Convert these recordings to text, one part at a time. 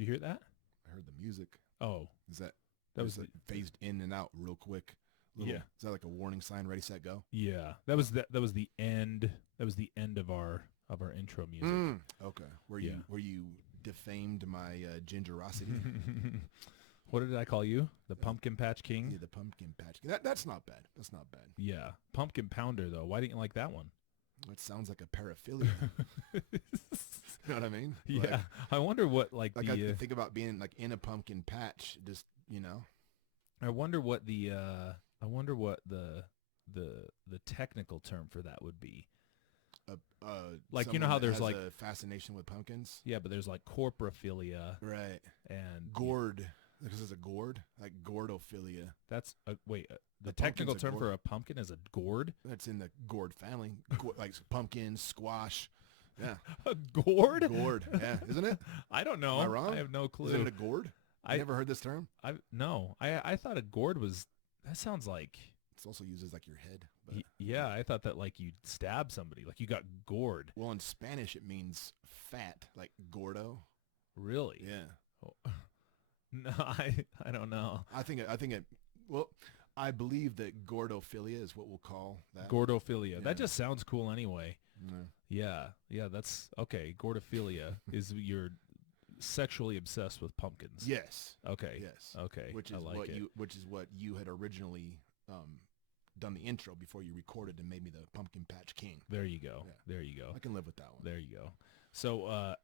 Did you hear that? I heard the music. Oh, Is that that was was it phased in and out real quick? Little, yeah, is that like a warning sign? Ready, set, go. yeah. That was the end. That was the end of our intro music. Okay. Where Yeah. you defamed my gingerosity? What did I call you? The Uh, Pumpkin Patch King? yeah, the pumpkin patch. That's not bad. That's not bad. Yeah. Pumpkin Pounder though. Why didn't you like that one? It sounds like a paraphilia. You know what I mean? Yeah. I wonder what like Like I the think about being like in a pumpkin patch. Just I wonder what the I wonder what the technical term for that would be. Like you know someone how that there's has like a fascination with pumpkins. yeah, but there's like corporophilia Right. and Gourd. This is a gourd, like gourdophilia. that's wait, the A technical pumpkin's a term for gourd. a pumpkin is a gourd? That's in the gourd family, like pumpkin, squash. Yeah, A gourd? gourd. Yeah, isn't it? I don't Am I know. wrong? I have no clue. Isn't it a gourd? I You never heard this term? I no. I thought a gourd was that sounds like It's also used as like your head. But yeah, I thought that like you stab somebody, like you got gored. well, in Spanish it means fat, like gordo. Really? Yeah, Oh. No, I don't know. I think it. Well, I believe that gordophilia is what we'll call that. Gordophilia. Yeah. That just sounds cool anyway. Yeah. Yeah. Yeah, that's okay. Gordophilia is you're sexually obsessed with pumpkins. Yes. Okay. Yes. Okay. Which I is like what it. you had originally done the intro before you recorded and made me the Pumpkin Patch King. There you go. Yeah. There you go. I can live with that one. There you go. So,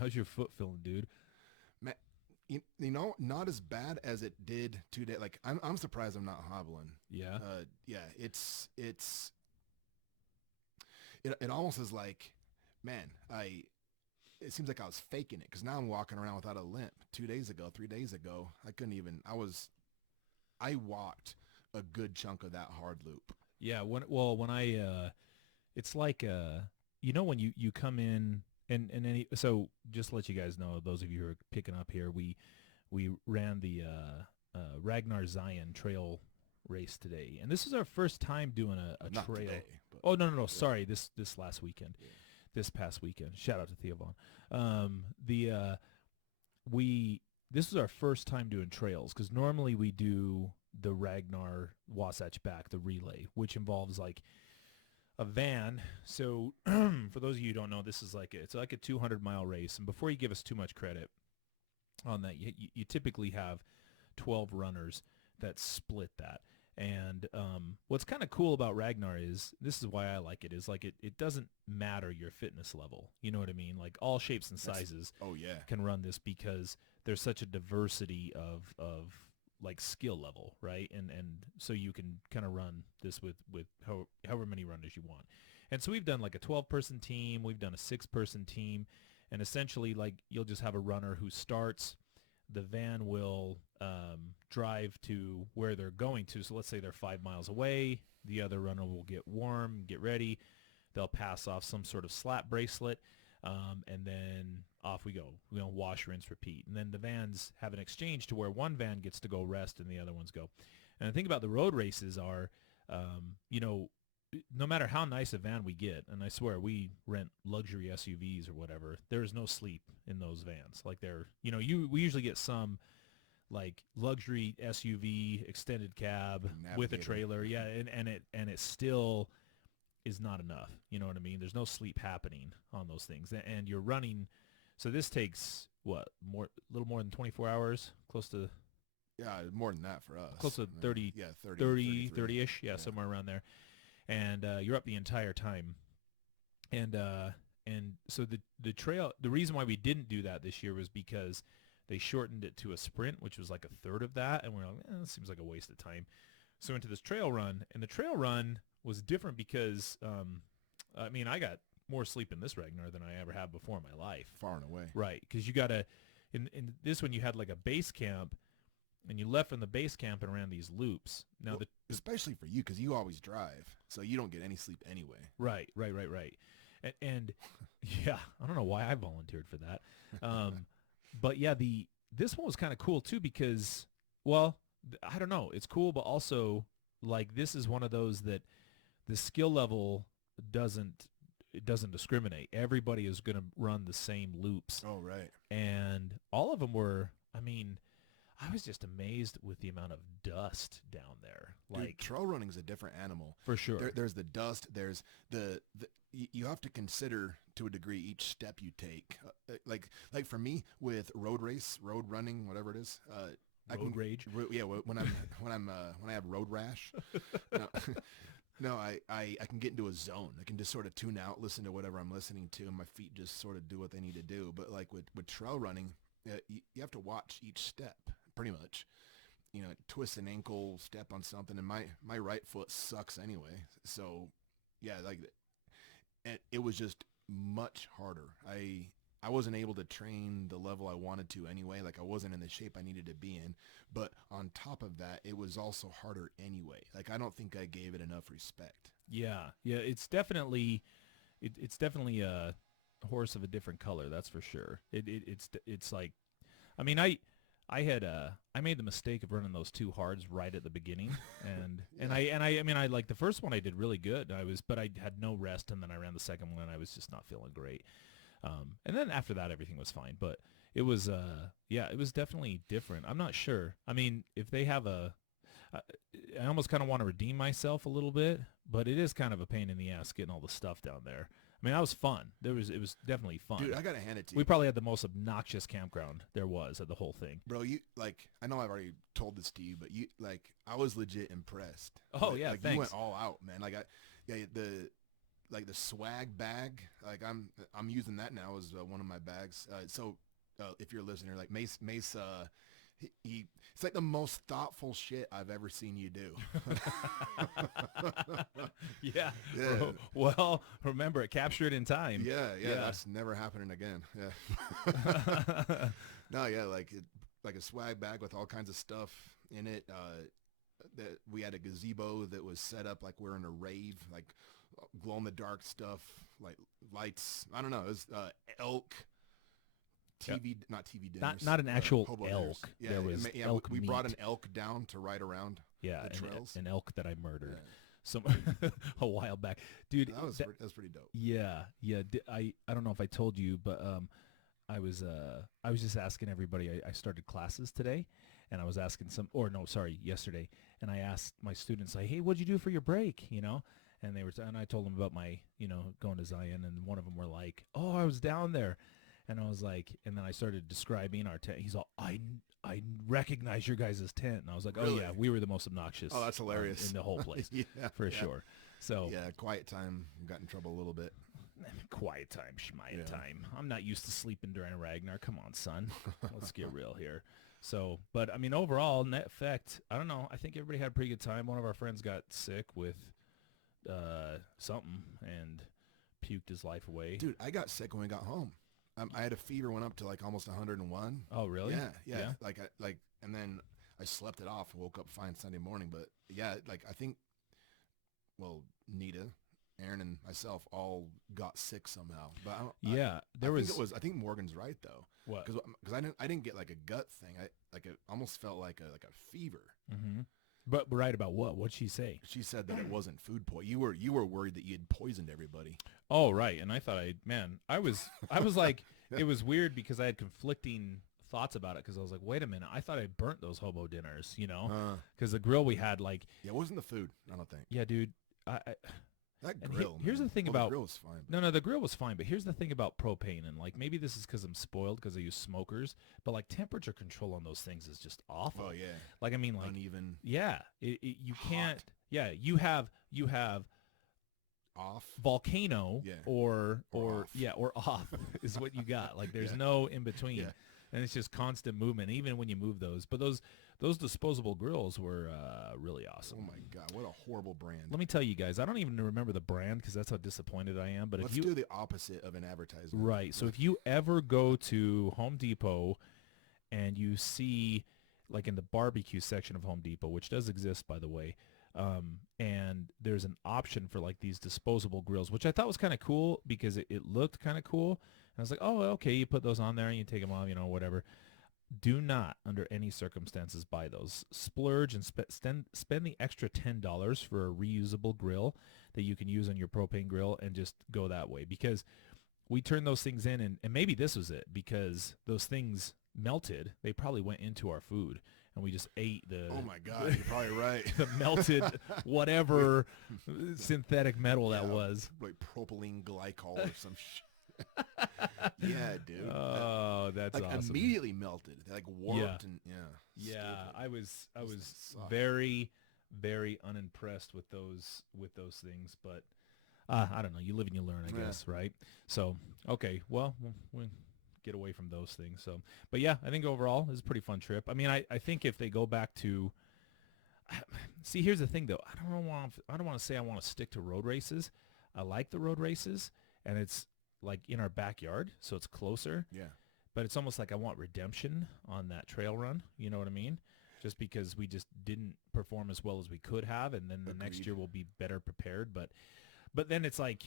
how's your foot feeling, dude? Ma- you know, not as bad as it did 2 days. Like I'm surprised I'm not hobbling. Yeah. Yeah, it almost is like, man, it seems like I was faking it because now I'm walking around without a limp. 2 days ago, 3 days ago, I walked a good chunk of that hard loop. Yeah, when I it's like you know when you come in and any so just to let you guys know, those of you who are picking up here, we ran the Ragnar Zion trail race today. And this is our first time doing a Not trail. today, but Oh no, sorry, this last weekend. Yeah. This past weekend. Shout out to Theo Vaughn. This is our first time doing trails because normally we do the Ragnar Wasatch Back, the relay, which involves like a van. So for those of you who don't know, this is it's like a 200-mile race. And before you give us too much credit on that, you typically have 12 runners that split that. And what's kind of cool about Ragnar is, this is why I like it, is like it doesn't matter your fitness level. You know what I mean? Like all shapes and sizes Oh yeah. can run this because there's such a diversity of like skill level, right? And so you can kind of run this with however many runners you want. And so we've done like a 12-person team, we've done a 6-person team, and essentially like you'll just have a runner who starts, the van will drive to where they're going to. So let's say they're 5 miles away. The other runner will get warm, get ready. They'll pass off some sort of slap bracelet, and then off we go. We don't wash, rinse, repeat. And then the vans have an exchange to where one van gets to go rest and the other ones go. And the thing about the road races are, no matter how nice a van we get, and I swear we rent luxury SUVs or whatever, there's no sleep in those vans. Like we usually get some like luxury SUV extended cab with a Navigator. trailer. Yeah. And it still is not enough. You know what I mean? There's no sleep happening on those things. And you're running. So this takes a little more than 24 hours, close to Yeah, more than that for us. Close to 30, Yeah, 30-ish. Yeah, somewhere around there. And you're up the entire time. And so the trail, the reason why we didn't do that this year was because they shortened it to a sprint, which was like a third of that. And we're like, that seems like a waste of time. So into this trail run, and the trail run was different because, I got more sleep in this Ragnar than I ever have before in my life. Far and away. Right, because you got to, in this one you had like a base camp, and you left from the base camp and ran these loops. Now, Well, especially for you, because you always drive, so you don't get any sleep anyway. Right. And yeah, I don't know why I volunteered for that. But yeah, this one was kind of cool too because, well, I don't know. It's cool, but also like this is one of those that the skill level doesn't, it doesn't discriminate. Everybody is going to run the same loops. Oh, right. And all of them were, I mean, I was just amazed with the amount of dust down there. Dude, Like, trail running is a different animal. for sure. There's the dust. There's you have to consider to a degree each step you take. Like for me with road running, whatever it is. Road rage. Yeah, when I have road rash. No, no, I can get into a zone. I can just sort of tune out, listen to whatever I'm listening to, and my feet just sort of do what they need to do. But like with trail running, you have to watch each step pretty much. You know, twist an ankle, step on something, and my right foot sucks anyway. So yeah, like it was just much harder. I wasn't able to train the level I wanted to anyway. Like I wasn't in the shape I needed to be in. But on top of that, it was also harder anyway. Like I don't think I gave it enough respect. Yeah. Yeah. It's definitely a horse of a different color. That's for sure. It's like, I mean, I made the mistake of running those two hards right at the beginning, and I mean I like the first one I did really good. But I had no rest, and then I ran the second one and I was just not feeling great. And then after that everything was fine, but it was it was definitely different. I'm not sure. I mean, if they have I almost kind of want to redeem myself a little bit, but it is kind of a pain in the ass getting all the stuff down there. I mean, that was fun. It was definitely fun. Dude, I gotta hand it to you. We probably had the most obnoxious campground there was at the whole thing. Bro, you like I know I've already told this to you, but you like I was legit impressed. Oh like, yeah, like thanks. you went all out, man. Like the swag bag, like I'm using that now as one of my bags. So if you're a listener, like Mace, he it's like the most thoughtful shit I've ever seen you do. Yeah. Well, remember it, capture it in time. Yeah, that's never happening again. Yeah. No, yeah, like a swag bag with all kinds of stuff in it. That we had a gazebo that was set up like we're in a rave, like glow in the dark stuff, like lights. I don't know. It was elk. TV, not TV dinners. Not an actual hobo elk. dinners. Yeah, there was elk we meat. brought an elk down to ride around the the trails. An elk that I murdered Yeah. some a while back, dude. That was pretty dope. Yeah. I don't know if I told you, but I was just asking everybody. I started classes today, and I was asking yesterday, and I asked my students, like, hey, what'd you do for your break? You know, and and I told them about my, going to Zion, and one of them were like, oh, I was down there. And I was like, and then I started describing our tent. He's all, I recognize your guys' tent. And I was like, oh, Really? yeah, we were the most obnoxious. Oh, that's hilarious. In the whole place. Yeah, for sure. So yeah, quiet time. Got in trouble a little bit. Quiet time, schmiet Yeah. time. I'm not used to sleeping during Ragnar. Come on, son. Let's get real here. So, but I mean, overall, net effect, I don't know. I think everybody had a pretty good time. One of our friends got sick with something and puked his life away. Dude, I got sick when we got home. I had a fever, went up to like almost 101. Oh, really? Yeah. And then I slept it off and woke up fine Sunday morning. But yeah, like I think, well, Nita, Aaron, and myself all got sick somehow. But I think Morgan's right though. What? Because I didn't get like a gut thing. It almost felt like a fever. Mm-hmm. But right about what? What'd she say? She said that it wasn't food poison. You were worried that you had poisoned everybody. Oh, right. And I thought I was like, it was weird because I had conflicting thoughts about it because I was like, wait a minute, I thought I burnt those hobo dinners, because the grill we had, like, yeah, it wasn't the food. I don't think. Yeah, dude. That grill. Here's the thing about the grill was fine. No, the grill was fine, but here's the thing about propane, and like maybe this is because I'm spoiled because I use smokers, but like temperature control on those things is just awful. Oh yeah. Like I mean, like uneven. Yeah, you Hot. can't. Yeah, you have off volcano or off. is what you got. Like there's Yeah. no in between. Yeah. And it's just constant movement, even when you move those. But those disposable grills were really awesome. Oh my God, what a horrible brand. Let me tell you guys, I don't even remember the brand because that's how disappointed I am. But Let's do the opposite of an advertisement. Right. So if you ever go to Home Depot and you see, like in the barbecue section of Home Depot, which does exist, by the way, and there's an option for like these disposable grills, which I thought was kind of cool because it looked kind of cool. And I was like, oh, okay, you put those on there and you take them off, whatever. Do not, under any circumstances, buy those. Splurge and spend the extra $10 for a reusable grill that you can use on your propane grill and just go that way. Because we turned those things in, and maybe this was it, because those things melted. They probably went into our food, and we just ate the... Oh, my God. You're probably right. the melted whatever synthetic metal that was. Like propylene glycol or some shit. Yeah, dude. Oh, that's like awesome. Immediately melted. They like warped and Yeah, stupid. I was very, very unimpressed with those things, but I don't know. You live and you learn, I guess, right? So, okay, well, we get away from those things. So, but yeah, I think overall it's a pretty fun trip. I mean, I think if they go back to, see, here's the thing though. I don't want to say I want to stick to road races. I like the road races, and it's like in our backyard, so it's closer. Yeah. But it's almost like I want redemption on that trail run. You know what I mean? Just because we just didn't perform as well as we could have, and then the next year we'll be better prepared. But then it's like,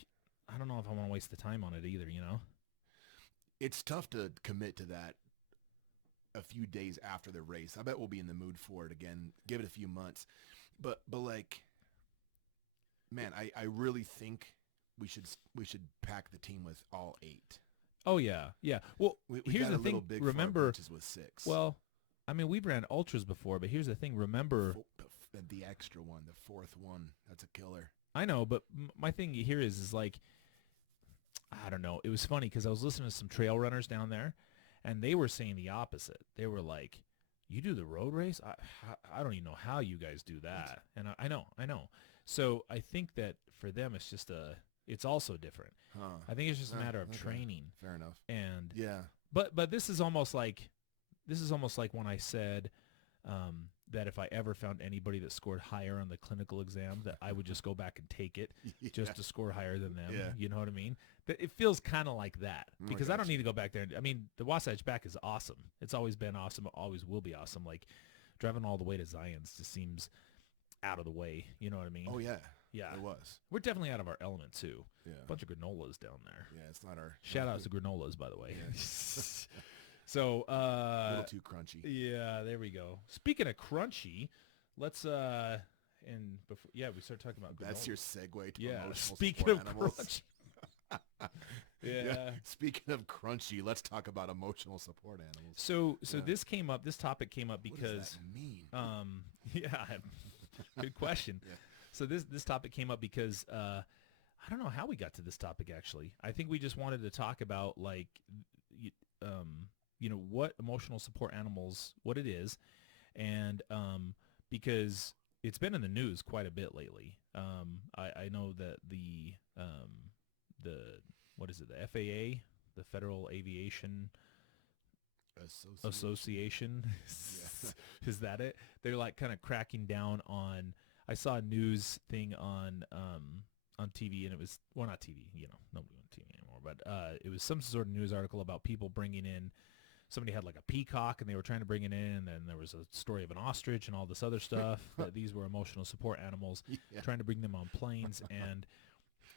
I don't know if I want to waste the time on it either, you know? It's tough to commit to that a few days after the race. I bet we'll be in the mood for it again. Give it a few months. But like, man, I really think we should pack the team with all 8. Oh yeah, yeah. Well, we here's got the a little thing. big for our Remember, britches with 6. well, I mean, we've ran ultras before, but here's the thing. Remember, the extra one, the 4th one, that's a killer. I know, but my thing here is like, I don't know. It was funny because I was listening to some trail runners down there, and they were saying the opposite. They were like, "You do the road race? I don't even know how you guys do that." And I know. So I think that for them, it's also different. Huh. I think it's just a matter of training. Fair enough. And yeah, but this is almost like when I said that if I ever found anybody that scored higher on the clinical exam, that I would just go back and take it just to score higher than them. Yeah. You know what I mean? It feels kind of like that because I don't need to go back there. I mean, the Wasatch back is awesome. It's always been awesome. It always will be awesome. Like driving all the way to Zion's just seems out of the way. You know what I mean? Oh yeah. Yeah. It was. We're definitely out of our element too. Yeah. A bunch of granolas down there. Yeah, it's not our... Shout outs to granolas, by the way. Yeah. So, a little too crunchy. Yeah, there we go. Speaking of crunchy, let's and before we start talking about granola. That's your segue to emotional speaking support of animals. crunchy. Yeah. Speaking of crunchy, let's talk about emotional support animals. So this topic came up because what does that mean? Good question. Yeah. So this topic came up because I don't know how we got to this topic actually. I think we just wanted to talk about like what emotional support animals, what it is, and because it's been in the news quite a bit lately. I know that the what is it, the FAA, the Federal Aviation Association is that it? They're like kind of cracking down on. I saw a news thing on TV, and it was, well, not TV, nobody on TV anymore, but it was some sort of news article about people bringing in. Somebody had like a peacock and they were trying to bring it in, and then there was a story of an ostrich and all this other stuff. That these were emotional support animals, trying to bring them on planes, and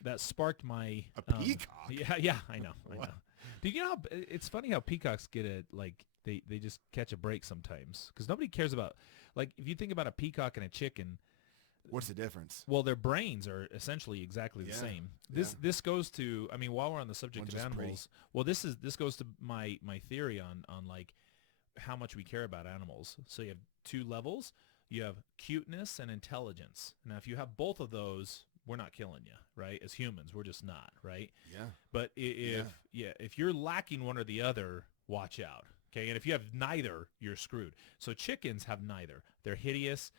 that sparked my peacock. Yeah, I know. Do you know how it's funny how peacocks get they just catch a break sometimes, because nobody cares about, like, if you think about a peacock and a chicken. What's the difference? Well, their brains are essentially exactly the same. This goes to, I mean, while we're on the subject of animals, well, this goes to my theory on like how much we care about animals. So you have 2 levels. You have cuteness and intelligence. Now, if you have both of those, we're not killing you, right? As humans, we're just not, right? Yeah. But if you're lacking one or the other, watch out. Okay, and if you have neither, you're screwed. So chickens have neither. They're hideous.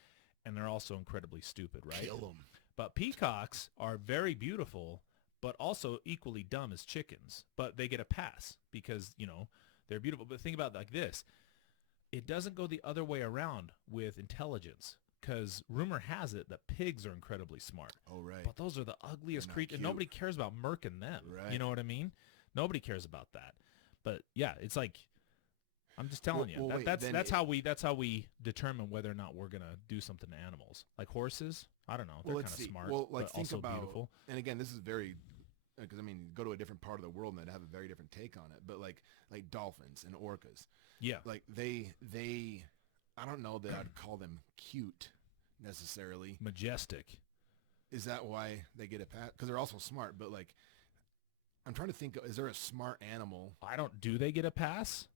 And they're also incredibly stupid, right? Kill them. But peacocks are very beautiful, but also equally dumb as chickens. But they get a pass because, they're beautiful. But think about it like this. It doesn't go the other way around with intelligence, because rumor has it that pigs are incredibly smart. Oh, right. But those are the ugliest creatures. Nobody cares about murking them. Right. You know what I mean? Nobody cares about that. But, yeah, it's like... I'm just telling you. That's how we determine whether or not we're gonna do something to animals. Like horses, I don't know. They're kind of smart, but think also about, beautiful. And again, this is very because I mean, go to a different part of the world and they'd have a very different take on it. But like dolphins and orcas, Yeah. like they, I don't know that I'd call them cute necessarily. Majestic. Is that why they get a pass? Because they're also smart. But like, I'm trying to think. Is there a smart animal Do they get a pass?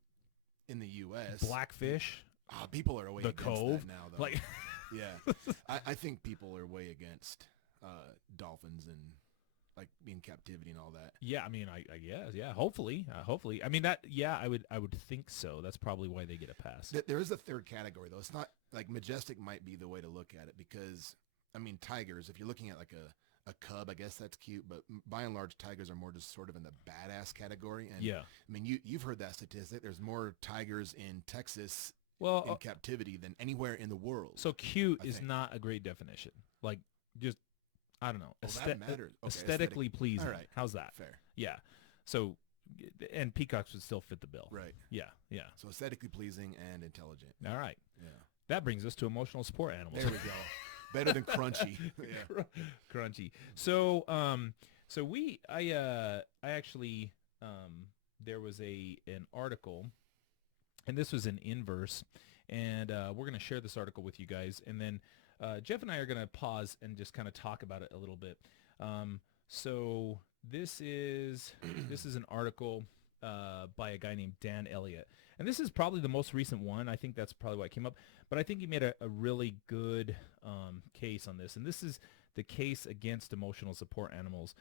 in the U.S.? Blackfish? People are way The against Cove? that now, though. Like, yeah, I think people are way against dolphins and like being captivity and all that. yeah, I mean, I guess, yeah, hopefully. I mean, I would think so. That's probably why they get a pass. There is a third category though. It's not like majestic might be the way to look at it because I mean tigers. If you're looking at like a cub, I guess that's cute. But by and large, tigers are more just sort of in the badass category. And Yeah. I mean you've heard that statistic. There's more tigers in Texas Well, in captivity than anywhere in the world. so cute I is think. not a great definition. Like, just, I don't know. That matters. Okay, aesthetically pleasing. All right. How's that? Fair. Yeah. So, and peacocks would still fit the bill. Right. Yeah. Yeah. So aesthetically pleasing and intelligent. All right. Yeah. That brings us to emotional support animals. There we go. Better than crunchy. Yeah. Crunchy. So, I actually, there was an article, and this was in Inverse, and we're going to share this article with you guys, and then Jeff and I are going to pause and just kind of talk about it a little bit. So this is an article by a guy named Dan Elliott, and this is probably the most recent one. I think that's probably why it came up, but I think he made a really good case on this, and this is the case against emotional support animals.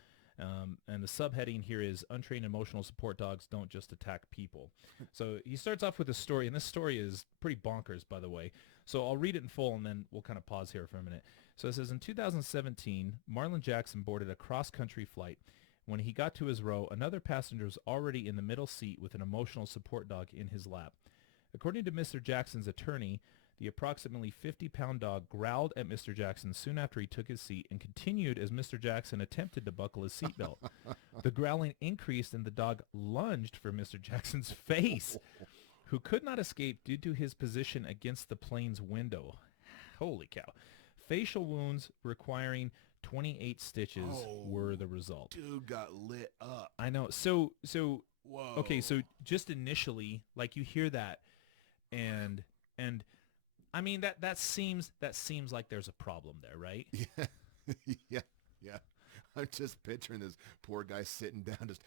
And the subheading here is untrained emotional support dogs don't just attack people. So he starts off with a story, and this story is pretty bonkers, by the way. So I'll read it in full, and then we'll kind of pause here for a minute. So it says, in 2017, Marlon Jackson boarded a cross-country flight. When he got to his row, another passenger was already in the middle seat with an emotional support dog in his lap. According to Mr. Jackson's attorney, the approximately 50-pound dog growled at Mr. Jackson soon after he took his seat and continued as Mr. Jackson attempted to buckle his seatbelt. The growling increased and the dog lunged for Mr. Jackson's face, who could not escape due to his position against the plane's window. Holy cow. Facial wounds requiring 28 stitches were the result. Dude got lit up. I know. So Whoa. okay, so just initially, like you hear that and I mean that seems like there's a problem there, right? Yeah. Yeah. I'm just picturing this poor guy sitting down just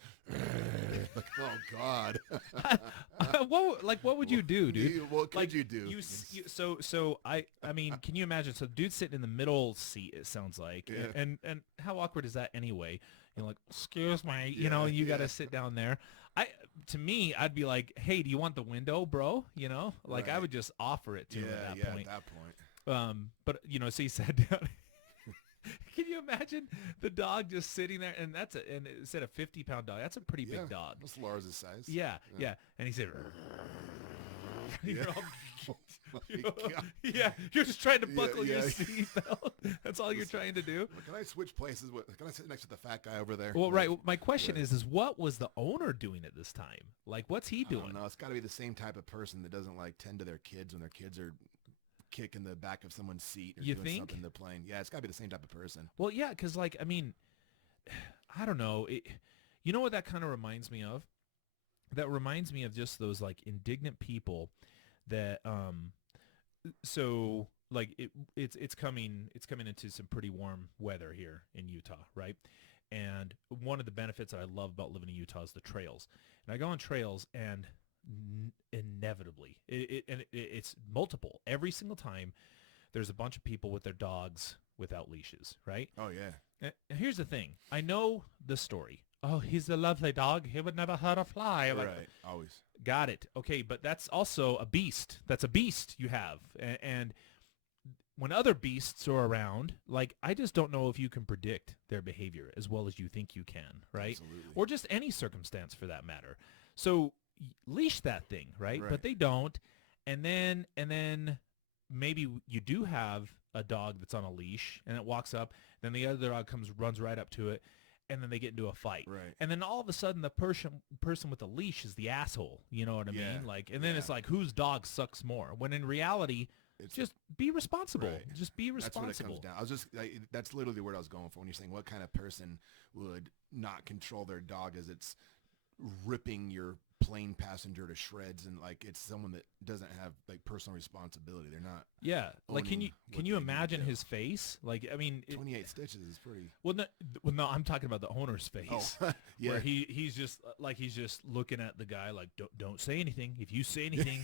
like, oh God. what would you do, dude? What could Like, you do? So I mean, can you imagine? So dude's sitting in the middle seat, it sounds like. Yeah. And how awkward is that anyway? You're like, excuse me, you know, you got to sit down there. To me, I'd be like, hey, do you want the window, bro? You know, like I Right. would just offer it to him at that point. At that point. But you know, so he sat down. Can you imagine the dog just sitting there? And and instead of 50-pound dog, that's a pretty big dog. That's Lars' size. Yeah. And he said, Yeah. You're all- Oh my God. yeah, you're just trying to buckle your yeah. seatbelt. That's all you're trying to do. Can I switch places? Can I sit next to the fat guy over there? Well, right. My question yeah. is what was the owner doing at this time? Like, what's he doing? No, it's got to be the same type of person that doesn't like tend to their kids when their kids are kicking the back of someone's seat or You doing think? something to the plane. Yeah, it's got to be the same type of person. Well, yeah, because like, I mean, I don't know. You know what that kind of reminds me of? That reminds me of just those like indignant people that so like it's coming into some pretty warm weather here in Utah, right? And one of the benefits that I love about living in Utah is the trails. And I go on trails and inevitably it's multiple every single time. There's a bunch of people with their dogs without leashes, right? Oh yeah. And here's the thing. I know the story. Oh, he's a lovely dog. He would never hurt a fly. Like, Right. Always. got it. Okay, but that's also a beast. That's a beast you have. And when other beasts are around, like, I just don't know if you can predict their behavior as well as you think you can, right? Absolutely. Or just any circumstance for that matter. So leash that thing, right? Right. But they don't. And then maybe you do have a dog that's on a leash and it walks up, then the other dog runs right up to it, and then they get into a fight. Right. And then all of a sudden the person with the leash is the asshole. You know what I Yeah. mean? Like, and then Yeah. it's like, whose dog sucks more? When in reality, It's just be responsible. Right. Just be That's what it responsible. comes down. I was just that's literally the word I was going for when you're saying what kind of person would not control their dog as it's ripping your plane passenger to shreds, and like it's someone that doesn't have like personal responsibility. They're not. Yeah. Like, can owning you what they need to imagine do. his face? Like, I mean, 28 stitches is pretty. well, no, I'm talking about the owner's face. Oh, yeah. Where he's just looking at the guy like, don't say anything. If you say anything,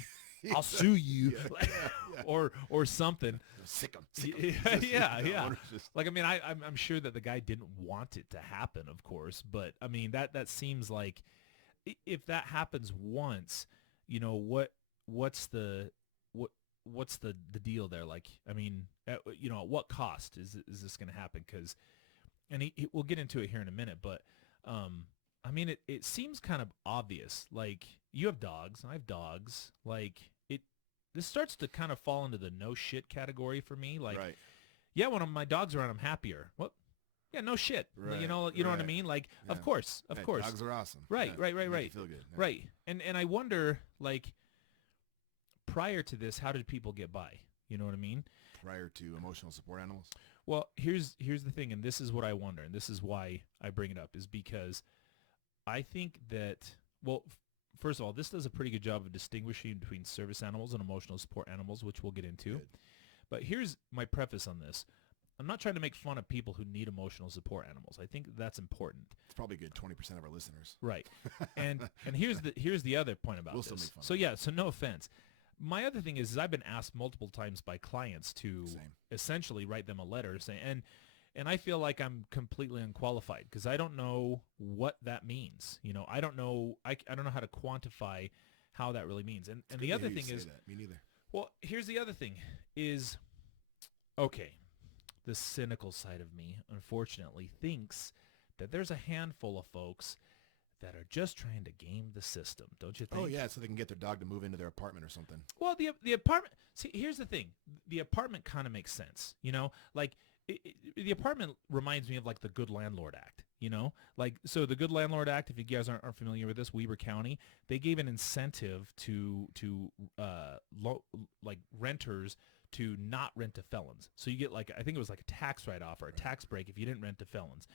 I'll sue you. Yeah, Like, yeah. or something. Sick 'em. Yeah, The yeah. owner's just- Like, I mean, I'm sure that the guy didn't want it to happen, of course, but I mean that seems like if that happens once, what's the deal there? Like, I mean, at what cost is this going to happen? Because, and we'll get into it here in a minute, but I mean, it seems kind of obvious. Like, you have dogs, and I have dogs. Like, this starts to kind of fall into the no shit category for me. Like, right. yeah, when my dog's around, I'm happier. What? Yeah, no shit. Right, You know what I right. mean? Like, Yeah. of course. Hey, dogs are awesome. Right, Yeah, right. make you feel good. Yeah. Right. And I wonder, like, prior to this, how did people get by? You know what I mean? Prior to emotional support animals. Well, here's the thing, and this is what I wonder, and this is why I bring it up, is because I think that, well, first of all, this does a pretty good job of distinguishing between service animals and emotional support animals, which we'll get into. Good. But here's my preface on this. I'm not trying to make fun of people who need emotional support animals. I think that's important. It's probably a good 20% of our listeners. Right. And here's the other point about We'll this. still make fun So of yeah, so no offense. My other thing is I've been asked multiple times by clients to Same. essentially write them a letter saying, and I feel like I'm completely unqualified because I don't know what that means. I don't know I don't know how to quantify how that really means. And the other thing is, that. Me neither. well, here's the other thing is, okay, the cynical side of me, unfortunately, thinks that there's a handful of folks that are just trying to game the system, don't you think? Oh yeah, so they can get their dog to move into their apartment or something. Well, the apartment, see, here's the thing. The apartment kind of makes sense, Like, the apartment reminds me of, like, the Good Landlord Act, Like, so the Good Landlord Act, if you guys aren't familiar with this, Weber County, they gave an incentive to like, renters to not rent to felons. So you get, like, I think it was like a tax write-off or a tax break if you didn't rent to felons.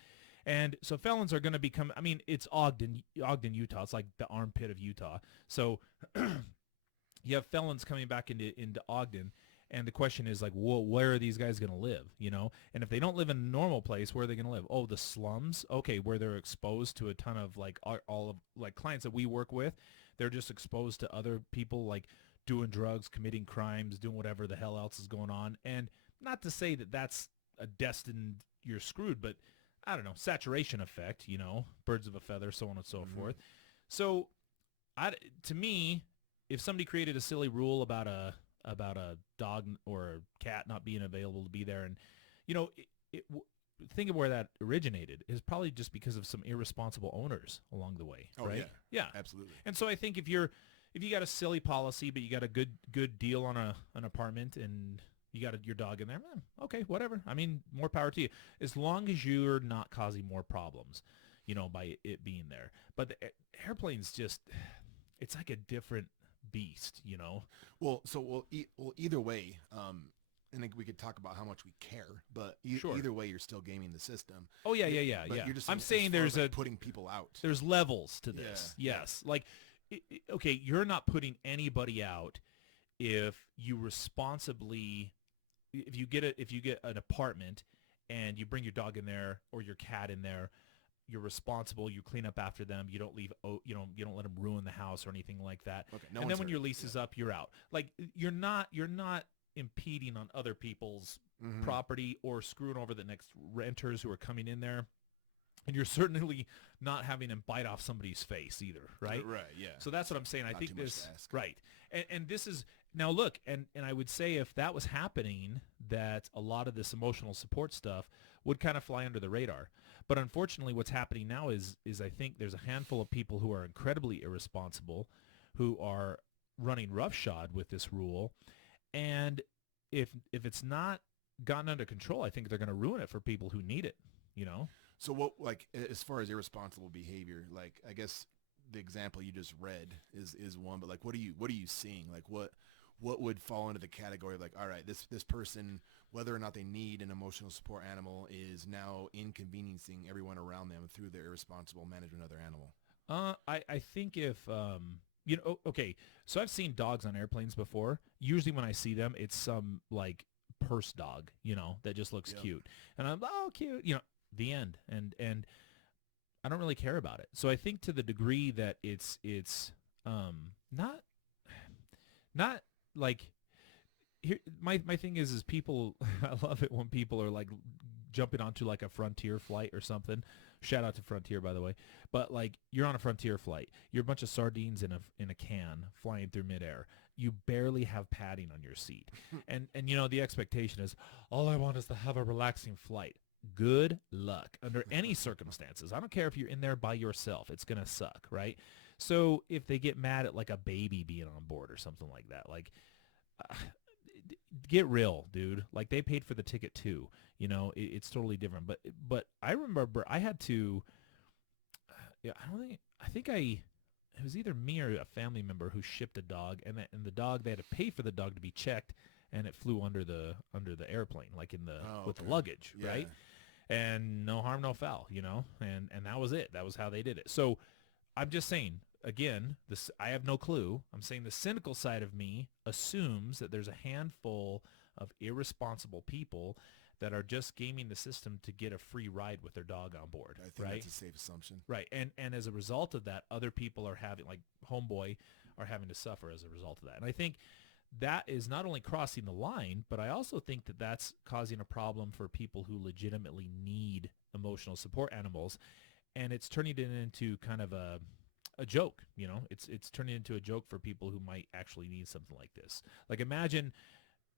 And so felons are going to become, I mean, it's Ogden, Utah. It's like the armpit of Utah. So you have felons coming back into Ogden. And the question is, like, well, where are these guys going to live, And if they don't live in a normal place, where are they going to live? Oh, the slums? Okay, where they're exposed to a ton of, like, all of, like, clients that we work with. They're just exposed to other people, like, doing drugs, committing crimes, doing whatever the hell else is going on. And not to say that that's a destined you're screwed, but I don't know, saturation effect, birds of a feather, so on and so forth. So to me, if somebody created a silly rule about a dog or a cat not being available to be there, and, think of where that originated is probably just because of some irresponsible owners along the way, Oh right? yeah, absolutely. And so I think if you got a silly policy, but you got a good deal on an apartment and you got your dog in there, okay, whatever. I mean, more power to you. As long as you're not causing more problems, by it being there. But the airplane's just, it's like a different beast, Well, so either way, I think we could talk about how much we care, but Sure. either way, you're still gaming the system. Oh, yeah. But you're just I'm as saying far as, there's like, putting people out. there's levels to this. Yeah, Yes. Like, okay, you're not putting anybody out if you responsibly, if you get an apartment and you bring your dog in there or your cat in there, you're responsible. You clean up after them. You don't leave. You don't let them ruin the house or anything like that. Okay, And then when your lease is up, you're out. Like, you're not impeding on other people's property or screwing over the next renters who are coming in there. And you're certainly not having them bite off somebody's face either, right? Right, yeah. So that's what I'm saying. I Not think too much this, to ask. right. And this is, now look, and I would say if that was happening, that a lot of this emotional support stuff would kind of fly under the radar. But unfortunately, what's happening now is I think there's a handful of people who are incredibly irresponsible, who are running roughshod with this rule. And if it's not gotten under control, I think they're going to ruin it for people who need it, So what, like, as far as irresponsible behavior, like, I guess the example you just read is one, but, like, what are you seeing? Like, what would fall into the category of like, all right, this person, whether or not they need an emotional support animal, is now inconveniencing everyone around them through their irresponsible management of their animal? I think if okay, so I've seen dogs on airplanes before. Usually when I see them, it's some like purse dog, that just looks Yep. cute, and I'm cute, the end, and I don't really care about it. So I think to the degree that it's not not like here my thing is people I love it when people are like jumping onto like a Frontier flight or something. Shout out to Frontier, by the way. But like you're on a Frontier flight, you're a bunch of sardines in a can flying through midair. You barely have padding on your seat, and the expectation is all I want is to have a relaxing flight. Good luck under any circumstances. I don't care if you're in there by yourself; it's gonna suck, right? So if they get mad at like a baby being on board or something like that, like uh, get real, dude. Like they paid for the ticket too. It's totally different. But I remember I had to. Yeah, I think it was either me or a family member who shipped a dog, and the dog they had to pay for the dog to be checked, and it flew under the airplane, like with the luggage, Yeah. right? And no harm, no foul, and that was it. That was how they did it. So I'm just saying, again, I have no clue. I'm saying the cynical side of me assumes that there's a handful of irresponsible people that are just gaming the system to get a free ride with their dog on board, I think right? that's a safe assumption. Right. And as a result of that, other people are having, like Homeboy, are having to suffer as a result of that. And I think that is not only crossing the line, but I also think that that's causing a problem for people who legitimately need emotional support animals. And it's turning it into kind of a joke, it's turning into a joke for people who might actually need something like this. Like imagine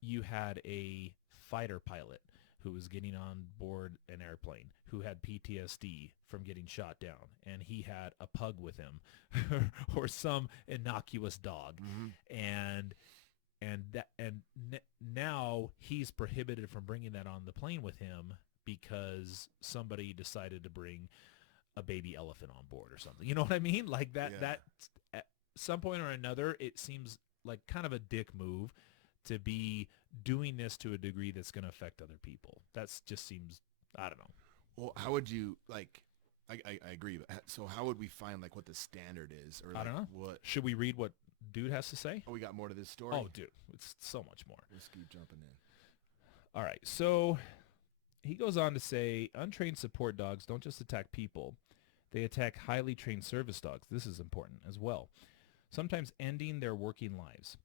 you had a fighter pilot who was getting on board an airplane who had PTSD from getting shot down, and he had a pug with him or some innocuous dog. And now he's prohibited from bringing that on the plane with him because somebody decided to bring a baby elephant on board or something. You know what I mean? Like that, Yeah. that at some point or another, it seems like kind of a dick move to be doing this to a degree that's going to affect other people. That's just seems, I don't know. Well, how would you like? I agree. But so how would we find like what the standard is, or I like don't know. what? Should we read what dude has to say? Oh, we got more to this story. Oh, dude, it's so much more. Let's keep jumping in. All right. So he goes on to say, untrained support dogs don't just attack people. They attack highly trained service dogs. This is important as well, sometimes ending their working lives.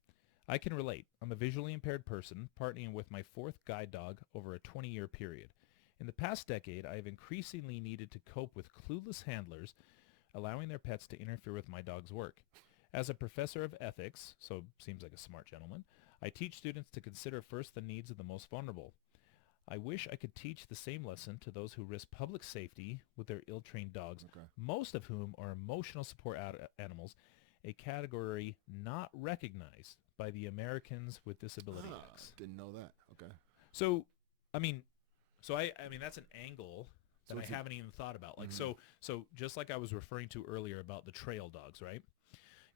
I can relate. I'm a visually impaired person, partnering with my fourth guide dog over a 20-year period. In the past decade, I have increasingly needed to cope with clueless handlers, allowing their pets to interfere with my dog's work. As a professor of ethics, so seems like a smart gentleman, I teach students to consider first the needs of the most vulnerable. I wish I could teach the same lesson to those who risk public safety with their ill-trained dogs, Okay. most of whom are emotional support animals, a category not recognized by the Americans with Disability Acts. Didn't know that. Okay. So, I mean, I mean that's an angle that So I it's a- haven't even thought about. Like, Mhm. so just like I was referring to earlier about the trail dogs, right?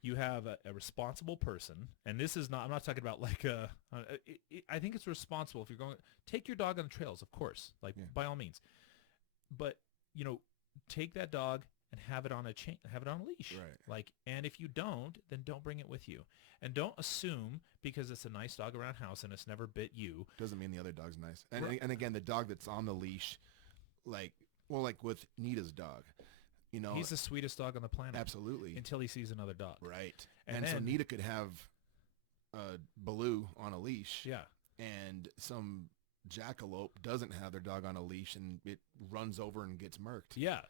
You have a responsible person, and this is not, I'm not talking about like I think it's responsible if you're going, take your dog on the trails, of course, like Yeah. by all means. But, take that dog and have it on a chain, have it on a leash. Right. Like, and if you don't, then don't bring it with you. And don't assume because it's a nice dog around house and it's never bit you. Doesn't mean the other dog's nice. And Right. and again, the dog that's on the leash, like with Nita's dog, He's the sweetest dog on the planet. absolutely Until he sees another dog. right. And And so then- Nita could have Baloo on a leash, Yeah. and some jackalope doesn't have their dog on a leash, and it runs over and gets murked. Yeah.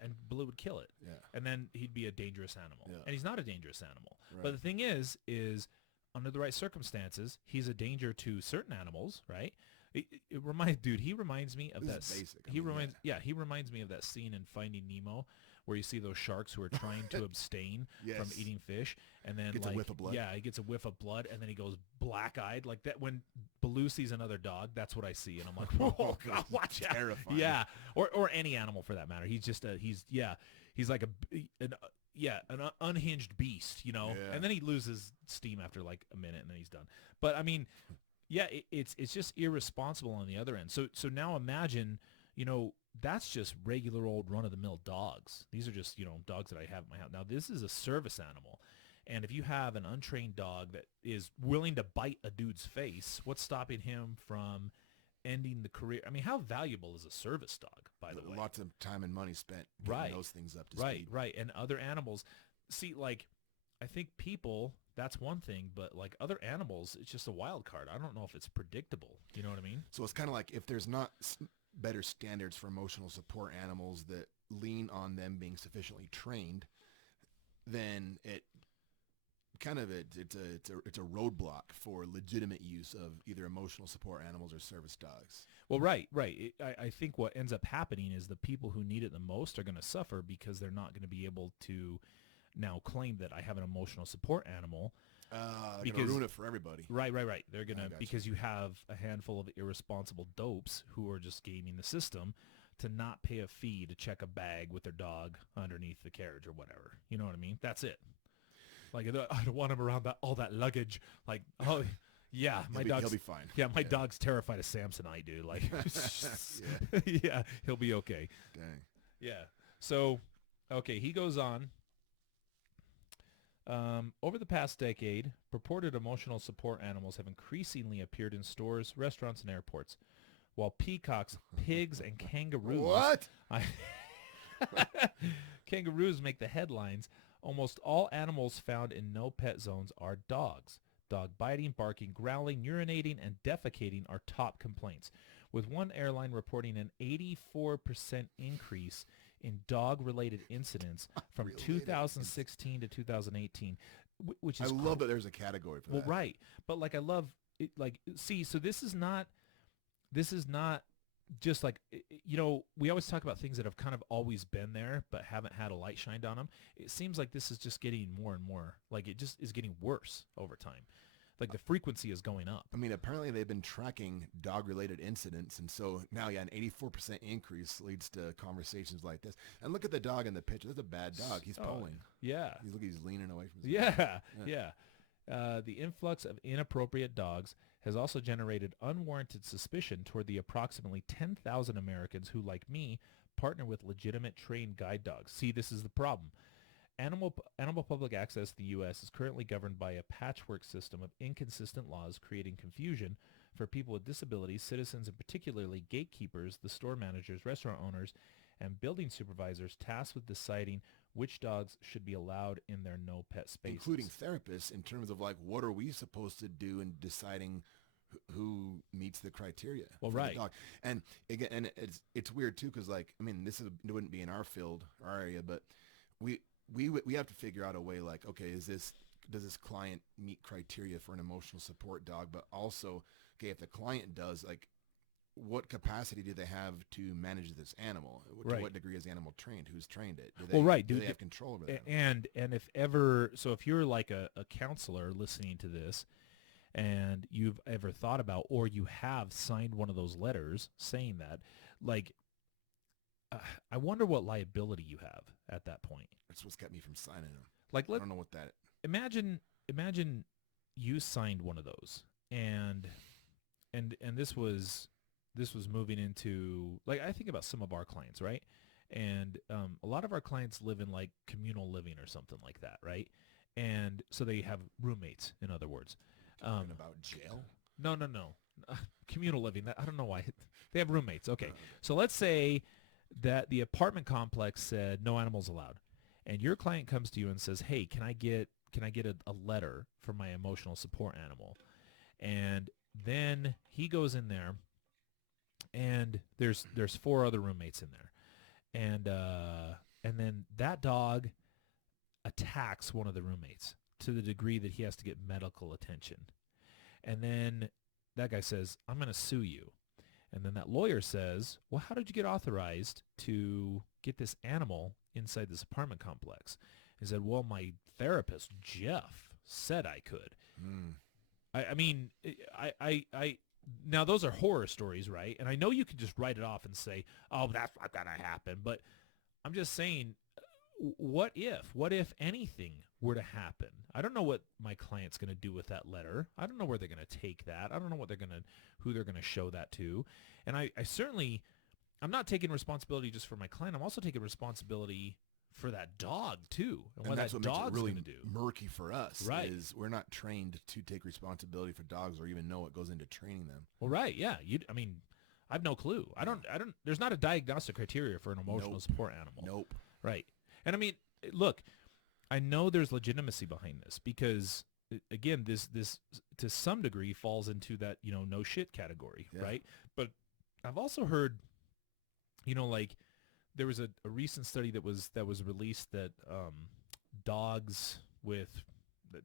And Blue would kill it. Yeah. And then he'd be a dangerous animal. Yeah. And he's not a dangerous animal. Right. But the thing is under the right circumstances, he's a danger to certain animals, right? He reminds me of This that. is basic. I He mean, reminds, he reminds me of that scene in Finding Nemo where you see those sharks who are trying to abstain from Yes. eating fish, and then Gets a whiff of blood. Yeah, he gets a whiff of blood, and then he goes black-eyed like that. When Baloo sees another dog, that's what I see, and I'm like, oh God, watch out! Terrifying. Yeah, or any animal for that matter. He's just he's like an unhinged beast, you know, Yeah. and then he loses steam after like a minute and then he's done. But I mean, yeah, it's just irresponsible on the other end. So now imagine, you know, that's just regular old run-of-the-mill dogs. These are just, you know, dogs that I have in my house. Now, this is a service animal. And if you have an untrained dog that is willing to bite a dude's face, what's stopping him from ending the career? I mean, how valuable is a service dog, by the way? Lots of time and money spent getting those things up to speed. Right. And other animals, see, like, I think people, that's one thing, but like other animals, it's just a wild card. I don't know if it's predictable. You know what I mean? So it's kind of like if there's not better standards for emotional support animals that lean on them being sufficiently trained, then it kind of it's a roadblock for legitimate use of either emotional support animals or service dogs. Well, right. I think what ends up happening is the people who need it the most are going to suffer because they're not going to be able to now claim that I have an emotional support animal. They're going to ruin it for everybody. Right. They're going to, gotcha. because you have a handful of irresponsible dopes who are just gaming the system to not pay a fee to check a bag with their dog underneath the carriage or whatever. You know what I mean? That's it. Like, I don't want him around all that luggage. Like, oh, yeah, He'll be fine. Yeah, my dog's terrified of Samsonite, dude. Like, yeah, he'll be okay. Dang. Yeah. So, okay, he goes on. Over the past decade, purported emotional support animals have increasingly appeared in stores, restaurants, and airports, while peacocks, pigs, and kangaroos... What? Kangaroos make the headlines. Almost all animals found in no-pet zones are dogs. Dog biting, barking, growling, urinating, and defecating are top complaints, with one airline reporting an 84% increase in dog-related incidents from 2016 to 2018, which is... I love that there's a category for that. Well, right. But, like, I love... it. Like, see, so this is not just like, you know, we always talk about things that have kind of always been there but haven't had a light shined on them. It seems like this is just getting more and more, like it just is getting worse over time. Like the frequency is going up. I mean, apparently they've been tracking dog-related incidents, and so now, an 84% increase leads to conversations like this. And look at the dog in the picture. That's a bad dog. He's pulling. Yeah. He's leaning away from his Yeah. The influx of inappropriate dogs has also generated unwarranted suspicion toward the approximately 10,000 Americans who, like me, partner with legitimate trained guide dogs. See, this is the problem. Animal public access to the U.S. is currently governed by a patchwork system of inconsistent laws, creating confusion for people with disabilities, citizens, and particularly gatekeepers, the store managers, restaurant owners, and building supervisors tasked with deciding which dogs should be allowed in their no-pet spaces. Including therapists, in terms of, like, what are we supposed to do in deciding who meets the criteria for the dog. And again, and it's weird too, because, like, I mean, it wouldn't be in our field, our area, but we have to figure out a way, like, okay, does this client meet criteria for an emotional support dog? But also, okay, if the client does, like, what capacity do they have to manage this animal? To what degree is the animal trained? Who's trained it? Do they have control over that? And if ever, so if you're like a counselor listening to this, and you've ever thought about, or you have signed one of those letters saying that, like, I wonder what liability you have at that point. That's what's kept me from signing them. Like, I don't know what that... Imagine you signed one of those, and this was moving into, like, I think about some of our clients, right? And a lot of our clients live in, like, communal living or something like that, right? And so they have roommates, in other words. Talking about jail? No. Communal living. I don't know why. They have roommates. Okay. So let's say that the apartment complex said no animals allowed, and your client comes to you and says, "Hey, can I get a letter for my emotional support animal?" And then he goes in there, and there's 4 other roommates in there, and then that dog attacks one of the roommates to the degree that he has to get medical attention. And then that guy says, "I'm going to sue you." And then that lawyer says, "Well, how did you get authorized to get this animal inside this apartment complex?" He said, "Well, my therapist, Jeff, said I could." I mean, now those are horror stories, right? And I know you can just write it off and say, "Oh, that's not going to happen." But I'm just saying, What if anything were to happen? I don't know what my client's going to do with that letter. I don't know where they're going to take that. I don't know who they're going to show that to. And I certainly, I'm not taking responsibility just for my client. I'm also taking responsibility for that dog too. And what that's that what makes it dog's really going to do. murky for us. Right. Is we're not trained to take responsibility for dogs or even know what goes into training them. Well, right. Yeah. I mean, I have no clue. I don't, there's not a diagnostic criteria for an emotional Nope. support animal. Nope. Right. And I mean, look, I know there's legitimacy behind this because again, this to some degree falls into that, no shit category, Yeah. right? But I've also heard, like there was a recent study that was released that dogs that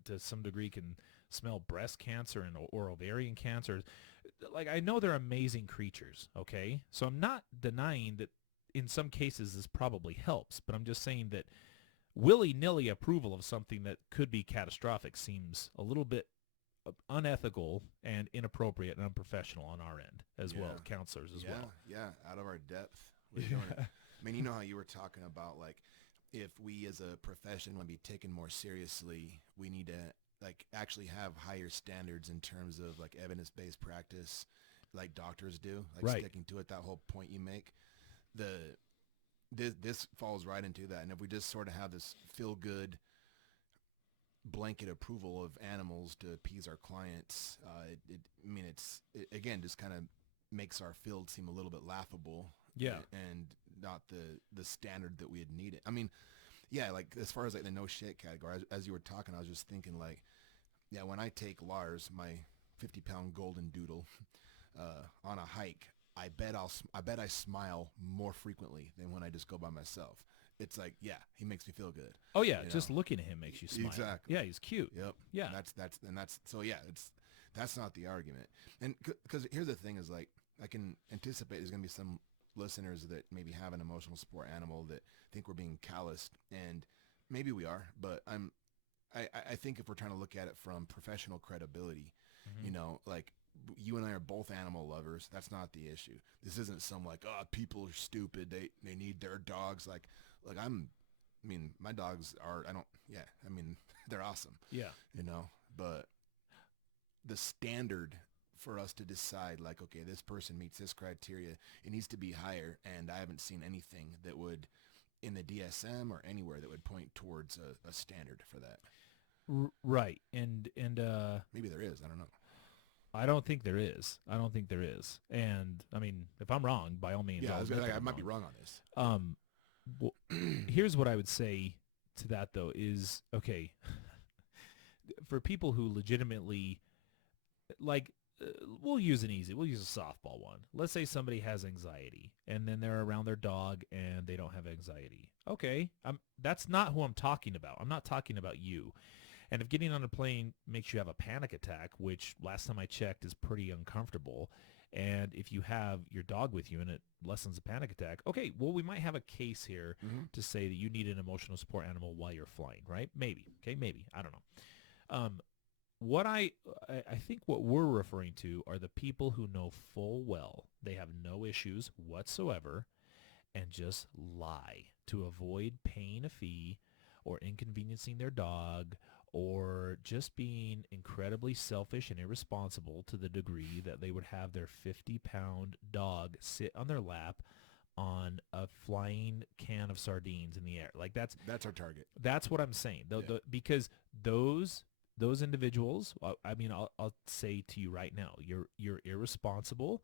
to some degree can smell breast cancer or ovarian cancer. Like, I know they're amazing creatures, okay? So I'm not denying that in some cases this probably helps, but I'm just saying that willy-nilly approval of something that could be catastrophic seems a little bit unethical and inappropriate and unprofessional on our end as well, counselors as well. Yeah, out of our depth. We're doing it. I mean, you know how you were talking about, like, if we as a profession want to be taken more seriously, we need to, like, actually have higher standards in terms of, like, evidence-based practice, like doctors do, like Right. sticking to it, that whole point you make. This falls right into that. And if we just sort of have this feel-good blanket approval of animals to appease our clients, it again just kind of makes our field seem a little bit laughable. Yeah. And not the standard that we had needed. I mean, yeah, like as far as like the no shit category, as you were talking, I was just thinking like, yeah, when I take Lars, my 50-pound golden doodle, on a hike, I bet I smile more frequently than when I just go by myself. It's like, yeah, he makes me feel good. Oh yeah, You just know? looking at him makes you smile. Exactly. Yeah, he's cute. Yep. Yeah. So yeah, that's not the argument. And because here's the thing is like, I can anticipate there's going to be some listeners that maybe have an emotional support animal that think we're being calloused, and maybe we are, but I think if we're trying to look at it from professional credibility, like you and I are both animal lovers. That's not the issue. This isn't some like, oh, people are stupid. They need their dogs. Like my dogs are, they're awesome, Yeah. but the standard for us to decide like, okay, this person meets this criteria, it needs to be higher. And I haven't seen anything that would in the DSM or anywhere that would point towards a standard for that. Right. And Maybe there is, I don't know. I don't think there is. And I mean, if I'm wrong, by all means, Yeah, I'll admit that I I'm might be wrong on this. Well, here's what I would say to that though is, okay, for people who legitimately like, we'll use a softball one. Let's say somebody has anxiety and then they're around their dog and they don't have anxiety. Okay, that's not who I'm talking about. I'm not talking about you. And if getting on a plane makes you have a panic attack, which last time I checked is pretty uncomfortable, and if you have your dog with you and it lessens the panic attack, okay, well, we might have a case here to say that you need an emotional support animal while you're flying, right? Maybe. Okay, maybe. I don't know. What I think what we're referring to are the people who know full well they have no issues whatsoever and just lie to avoid paying a fee or inconveniencing their dog or just being incredibly selfish and irresponsible to the degree that they would have their 50-pound dog sit on their lap on a flying can of sardines in the air. Like that's our target. That's what I'm saying. Because those individuals, I mean, I'll say to you right now, you're irresponsible,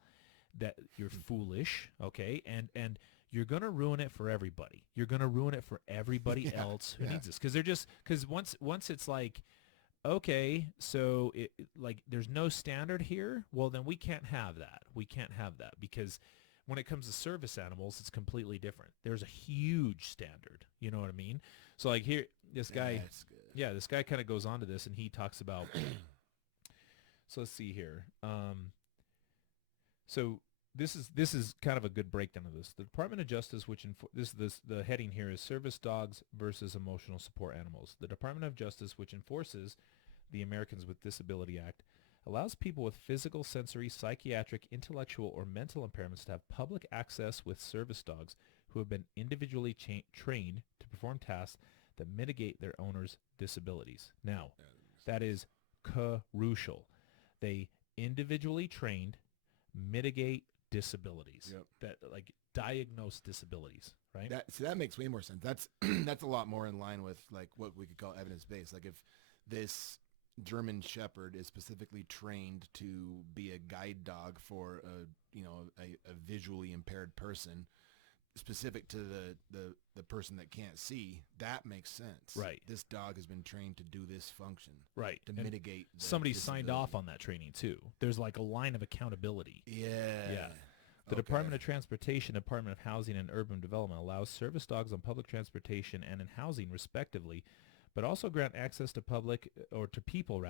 that you're foolish, okay, and you're gonna ruin it for everybody. You're gonna ruin it for everybody else who needs this, because once it's like, okay, so like there's no standard here. Well, then we can't have that. Because when it comes to service animals, it's completely different. There's a huge standard. You know what I mean? So like here, this guy. That's good. Yeah, this guy kind of goes on to this, and he talks about. So let's see here. So this is kind of a good breakdown of this. The Department of Justice, the heading here is Service Dogs versus Emotional Support Animals. The Department of Justice, which enforces the Americans with Disability Act, allows people with physical, sensory, psychiatric, intellectual, or mental impairments to have public access with service dogs who have been individually trained to perform tasks that mitigate their owner's disabilities. Now, that is crucial. They individually trained mitigate disabilities. Yep. That like diagnose disabilities, right? That makes way more sense. That's that's a lot more in line with like what we could call evidence-based. Like if this German Shepherd is specifically trained to be a guide dog for a visually impaired person, specific to the person that can't see, that makes sense. Right. This dog has been trained to do this function. Right. To And mitigate the somebody signed disability. off on that training too. There's like a line of accountability. Yeah. Yeah. The Okay. Department of Transportation, Department of Housing and Urban Development allows service dogs on public transportation and in housing respectively, but also grant access to people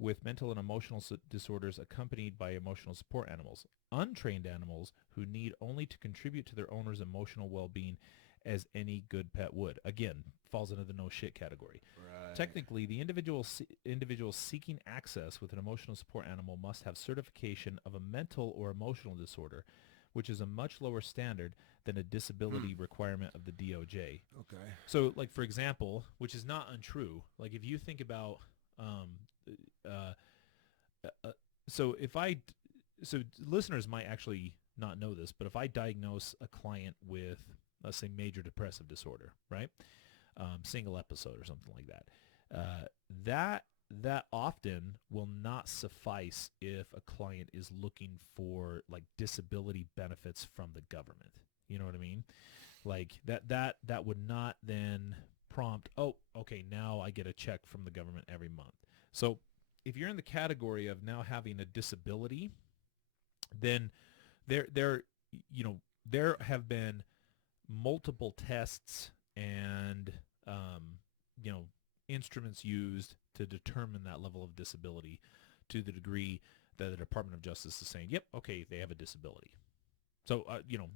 with mental and emotional disorders accompanied by emotional support animals. Untrained animals who need only to contribute to their owner's emotional well-being as any good pet would. Again, falls into the no shit category. Right. Technically, the individual seeking access with an emotional support animal must have certification of a mental or emotional disorder, which is a much lower standard than a disability requirement of the DOJ. Okay. So, like, for example, which is not untrue, like if you think about, so listeners might actually not know this, but if I diagnose a client with, let's say, major depressive disorder, right? Single episode or something like that, that often will not suffice if a client is looking for like disability benefits from the government. You know what I mean? Like that would not then prompt, oh, okay, now I get a check from the government every month. So if you're in the category of now having a disability, then there have been multiple tests and instruments used to determine that level of disability to the degree that the Department of Justice is saying, yep, okay, they have a disability. So,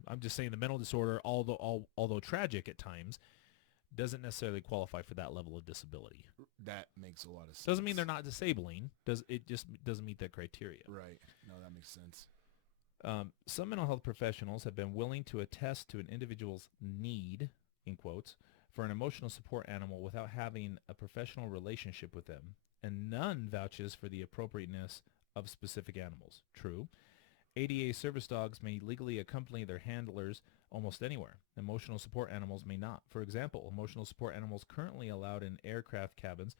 I'm just saying the mental disorder, although tragic at times, doesn't necessarily qualify for that level of disability. That makes a lot of sense. Doesn't mean they're not disabling. It just doesn't meet that criteria. Right. No, that makes sense. Some mental health professionals have been willing to attest to an individual's need, in quotes, for an emotional support animal without having a professional relationship with them, and none vouches for the appropriateness of specific animals. True. ADA service dogs may legally accompany their handlers almost anywhere. Emotional support animals may not. For example, emotional support animals currently allowed in aircraft cabins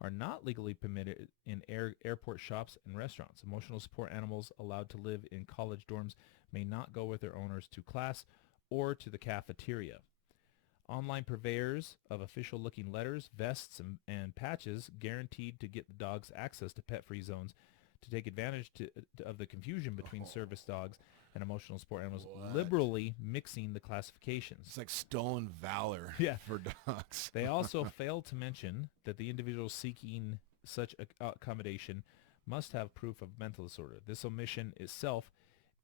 are not legally permitted in airport shops and restaurants. Emotional support animals allowed to live in college dorms may not go with their owners to class or to the cafeteria. Online purveyors of official-looking letters, vests, and patches guaranteed to get the dogs access to pet-free zones to take advantage of the confusion between service dogs and emotional support animals, liberally mixing the classifications. It's like stolen valor for dogs. They also fail to mention that the individual seeking such accommodation must have proof of mental disorder. This omission itself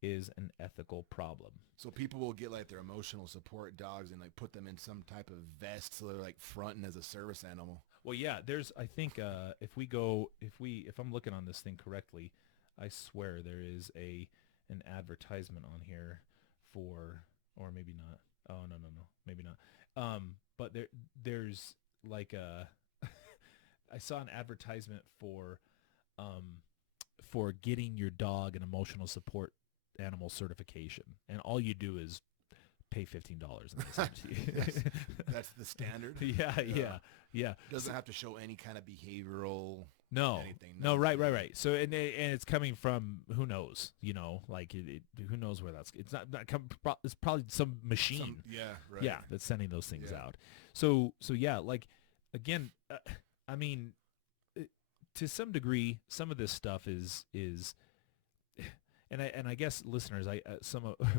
is an ethical problem. So people will get like their emotional support dogs and like put them in some type of vest so they're like fronting as a service animal. Well, yeah, I think if I'm looking on this thing correctly, I swear there is an advertisement on here for, or maybe not. Oh, no, maybe not. But there's like I saw an advertisement for getting your dog an emotional support animal certification, and all you do is pay $15 and they send it to you. Yes, that's the standard. Yeah. Doesn't have to show any kind of behavioral anything. No, right. So and it's coming from who knows, like who knows where it's it's probably some machine. That's sending those things out. So yeah, like again, I mean, to some degree, some of this stuff is. And I guess listeners,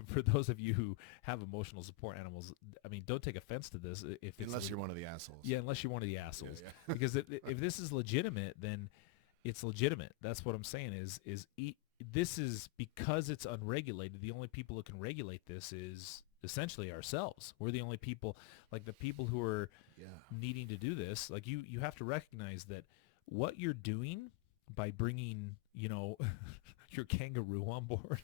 for those of you who have emotional support animals, I mean, don't take offense to this unless you're one of the assholes. Yeah, unless you're one of the assholes. Yeah. Because if this is legitimate, then it's legitimate. That's what I'm saying. This is because it's unregulated. The only people who can regulate this is essentially ourselves. We're the only people, like the people who are needing to do this. Like you have to recognize that what you're doing by bringing, your kangaroo on board.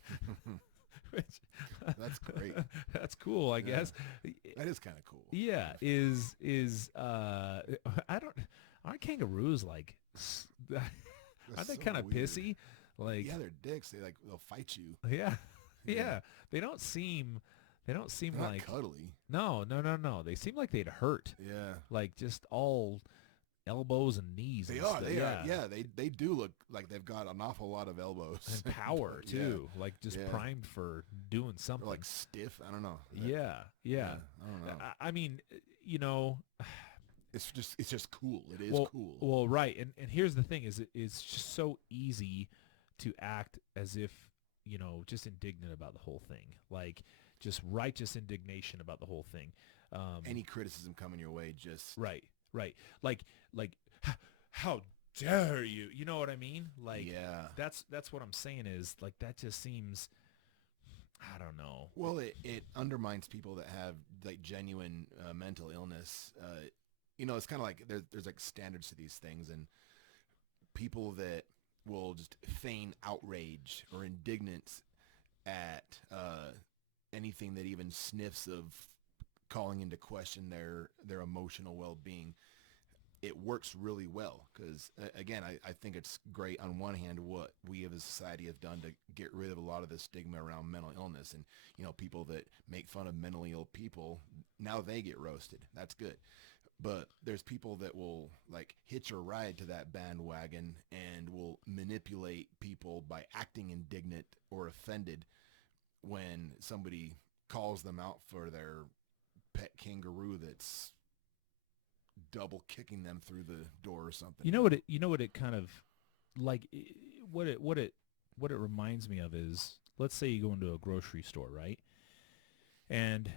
That's great. That's cool, I guess. That is kind of cool. Yeah, I don't aren't kangaroos like aren't they so kind of weird. pissy? Like Yeah, they're dicks. They'll fight you. yeah. Yeah. Yeah. They don't seem They're not like cuddly. no. They seem like they'd hurt. Yeah. Like just all elbows and knees. They and are. stuff. They yeah. are. Yeah, they do look like they've got an awful lot of elbows. And power Yeah. too. Like just Yeah. primed for doing something. They're like stiff. I don't know. yeah. I don't know. I mean, you know, It's just cool. It is cool. Well, right. And here's the thing is it's just so easy to act as if, just indignant about the whole thing. Like just righteous indignation about the whole thing. Any criticism coming your way, just Right. Like how dare you? You know what I mean? Like yeah. that's what I'm saying is like that just seems I don't know. Well, it undermines people that have like genuine mental illness. It's kind of like there's like standards to these things, and people that will just feign outrage or indignance at anything that even sniffs of calling into question their emotional well-being. It works really well because, again, I think it's great on one hand what we as a society have done to get rid of a lot of the stigma around mental illness, and people that make fun of mentally ill people, now they get roasted. That's good. But there's people that will like hitch a ride to that bandwagon and will manipulate people by acting indignant or offended when somebody calls them out for their pet kangaroo that's double kicking them through the door or something. You know what it kind of like what it reminds me of is, let's say you go into a grocery store, right? And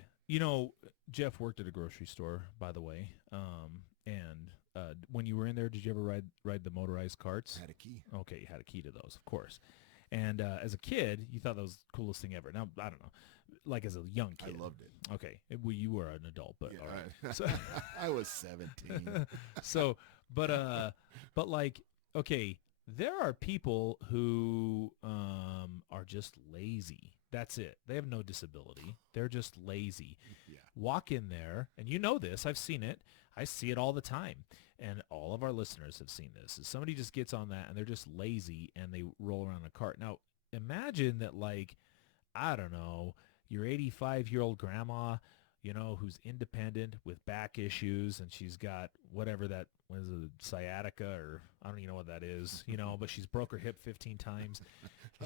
Jeff worked at a grocery store, by the way. And when you were in there, did you ever ride the motorized carts? I had a key. Okay, you had a key to those, of course. And as a kid, you thought that was the coolest thing ever. Now, I don't know, like as a young kid. I loved it. Okay, well, you were an adult, but Yeah, all right. right. So, I was 17. so, but like, okay, there are people who are just lazy. That's it. They have no disability. They're just lazy. Yeah. Walk in there, and you know this. I've seen it. I see it all the time. And all of our listeners have seen this. Is somebody just gets on that, and they're just lazy, and they roll around in a cart. Now, imagine that, like, I don't know, your 85-year-old grandma, who's independent with back issues, and she's got whatever that was, a sciatica, or I don't even know what that is, but she's broke her hip 15 times.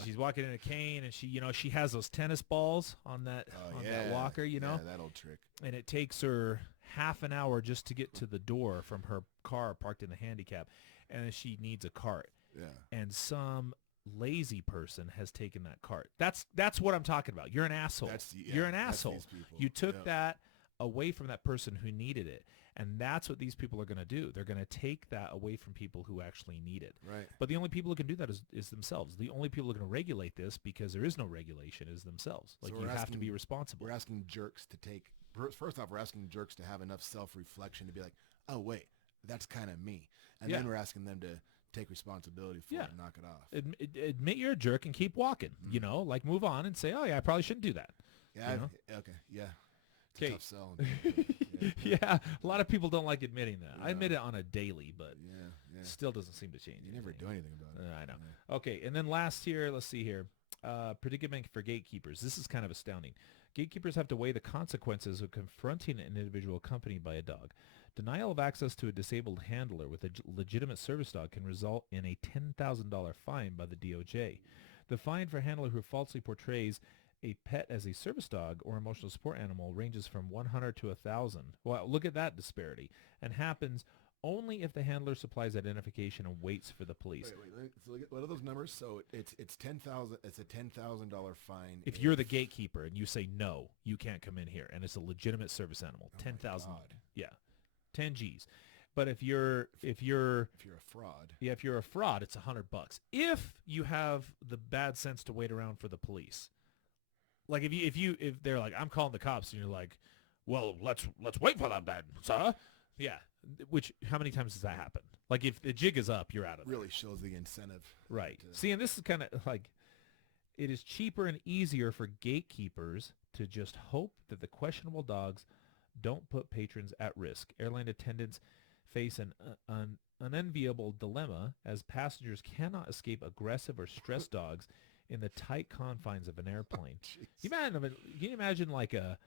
She's walking in a cane, and she has those tennis balls on that that walker, Yeah, that old trick. and it takes her half an hour just to get to the door from her car parked in the handicap, and then she needs a cart. Yeah. And some lazy person has taken that cart. That's what I'm talking about. You're an asshole. You're an that's asshole. these people. You took Yeah. that away from that person who needed it. And that's what these people are going to do. They're going to take that away from people who actually need it. Right. But the only people who can do that is themselves. The only people who can regulate this, because there is no regulation, is themselves. Like, So you we're have to be asking- responsible. We're asking jerks to take, first off, we're asking jerks to have enough self-reflection to be like, oh, wait, that's kind of me. And Yeah. then we're asking them to take responsibility for Yeah. it and knock it off. Admit you're a jerk and keep walking. Like move on and say, oh yeah, I probably shouldn't do that. Yeah. you know? Okay. Yeah. It's Okay. a tough sell. Yeah, a lot of people don't like admitting that. I Yeah. admit it on a daily, but Yeah. still doesn't seem to change. You never anything. do anything about it. I know. Okay, and then last here, let's see here. Predicament for gatekeepers. This is kind of astounding. Gatekeepers have to weigh the consequences of confronting an individual accompanied by a dog. Denial of access to a disabled handler with a legitimate service dog can result in a $10,000 fine by the DOJ. The fine for a handler who falsely portrays a pet as a service dog or emotional support animal ranges from $100 to $1,000. Well, look at that disparity. And happens only if the handler supplies identification and waits for the police. Wait. So what are those numbers? So it's 10,000. It's a $10,000 fine. If you're the gatekeeper and you say, no, you can't come in here, and it's a legitimate service animal, Oh my 10,000. God. Yeah, 10 G's. But if you're If you're a fraud. yeah, if you're a fraud, it's $100. If you have the bad sense to wait around for the police, like if they're like, I'm calling the cops, and you're like, well, let's wait for that bad, sir. Yeah. Which, how many times does that happen? Like if the jig is up, you're out of there. Really shows the incentive. Right. to- See, and this is kind of like, It is cheaper and easier for gatekeepers to just hope that the questionable dogs don't put patrons at risk. Airline attendants face an unenviable dilemma as passengers cannot escape aggressive or stressed dogs in the tight confines of an airplane. Jeez. Can you imagine like a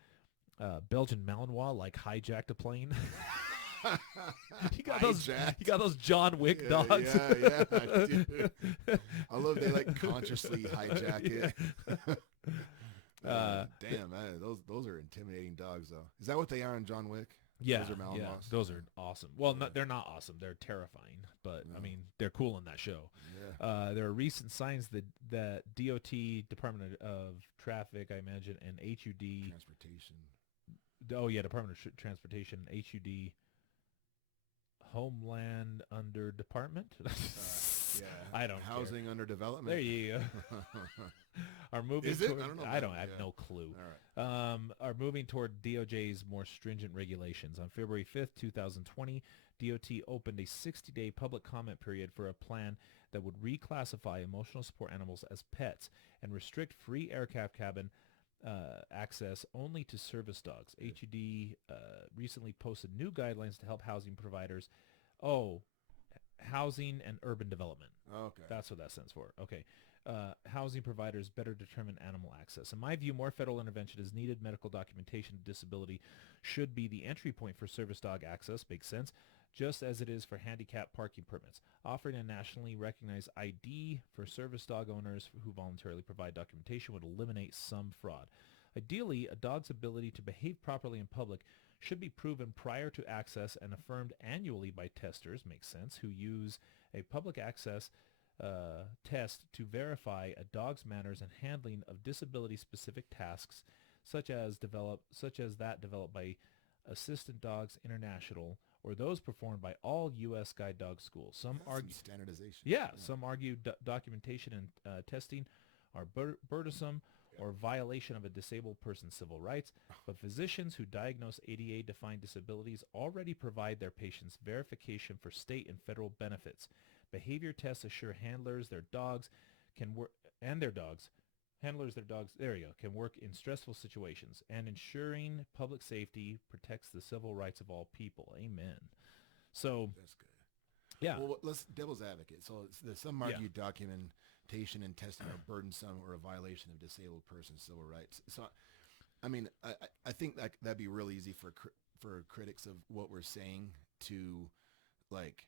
Belgian Malinois like hijacked a plane? You got those John Wick dogs. Yeah, dude. I love they like consciously hijack it. Damn, man, those are intimidating dogs, though. Is that what they are in John Wick? Yeah, Those are Malinois? yeah, those are awesome. Well, they're not awesome. They're terrifying, but No. I mean, they're cool in that show. Yeah. There are recent signs that DOT, Department of Traffic, I imagine, and HUD. Transportation. Oh yeah, Department of Transportation, HUD, Homeland Under Department. Yeah. I don't Housing care. under development. There you go. Are moving. Is it? Toward, I don't know. I have no clue. All right. Are moving toward DOJ's more stringent regulations. On February 5th, 2020, DOT opened a 60-day public comment period for a plan that would reclassify emotional support animals as pets and restrict free aircraft cabin access only to service dogs. HUD recently posted new guidelines to help housing providers. Housing and urban development. Okay. That's what that stands for. Okay. Housing providers better determine animal access. In my view, more federal intervention is needed. Medical documentation of disability should be the entry point for service dog access. Makes sense. Just as it is for handicap parking permits. Offering a nationally recognized ID for service dog owners who voluntarily provide documentation would eliminate some fraud. Ideally, a dog's ability to behave properly in public should be proven prior to access and affirmed annually by testers, makes sense, who use a public access test to verify a dog's manners and handling of disability-specific tasks, such as that developed by Assistant Dogs International or those performed by all U.S. guide dog schools. Some argue standardization. Yeah, some argue documentation and testing are burdensome or violation of a disabled person's civil rights, but physicians who diagnose ADA-defined disabilities already provide their patients verification for state and federal benefits. Behavior tests assure handlers their dogs can work can work in stressful situations, and ensuring public safety protects the civil rights of all people. Amen. So That's good. yeah. Well, let's devil's advocate. So some argue documentation and testing are burdensome or a violation of disabled person's civil rights. So, I mean, I think that'd be real easy for critics of what we're saying to, like,